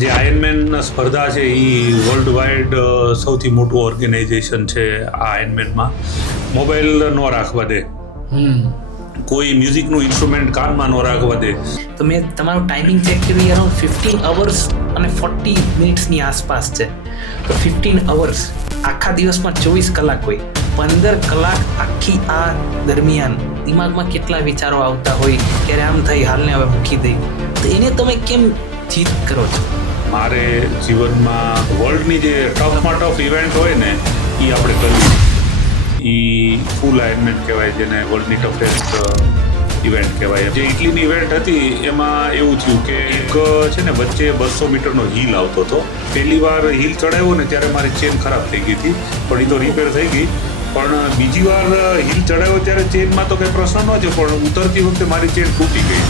જે આયર્નમેન સ્પર્ધા છે એ વર્લ્ડ વાઇડ સૌથી મોટું ઓર્ગેનાઇઝેશન છે. આ આયર્નમેનમાં મોબાઈલ ન રાખવા દે, કોઈ મ્યુઝિકનું ઇન્સ્ટ્રુમેન્ટ કાનમાં ન રાખવા દે. તો મેં તમારું ટાઈમિંગ ચેક કર્યું, અરાઉન્ડ 15 અવર્સ અને 40 મિનિટ્સની આસપાસ છે. તો 15 અવર્સ આખા દિવસમાં 24 કલાક હોય, 15 કલાક આખી આ દરમિયાન દિમાગમાં કેટલા વિચારો આવતા હોય, ક્યારે આમ થઈ હાલને હવે મૂકી દઈ, તો એને તમે કેમ જીત કરો છો? મારે જીવનમાં વર્લ્ડની જે ટફમાં ટફ ઇવેન્ટ હોય ને એ આપણે કરવી. એ ફૂલ આયર્નમેન કહેવાય, જેને વર્લ્ડની ટફેસ્ટ ઇવેન્ટ કહેવાય. જે ઇટલીની ઇવેન્ટ હતી એમાં એવું થયું કે એક છે ને વચ્ચે 200 મીટરનો હિલ આવતો હતો. પહેલી વાર હિલ ચડાવ્યો ને ત્યારે મારી ચેન ખરાબ થઈ ગઈ હતી, પણ એ તો રિપેર થઈ ગઈ. પણ બીજી વાર હિલ ચડાવ્યો ત્યારે ચેનમાં તો કંઈ પ્રશ્ન ન થયો, પણ ઉતરતી વખતે મારી ચેન તૂટી ગઈ.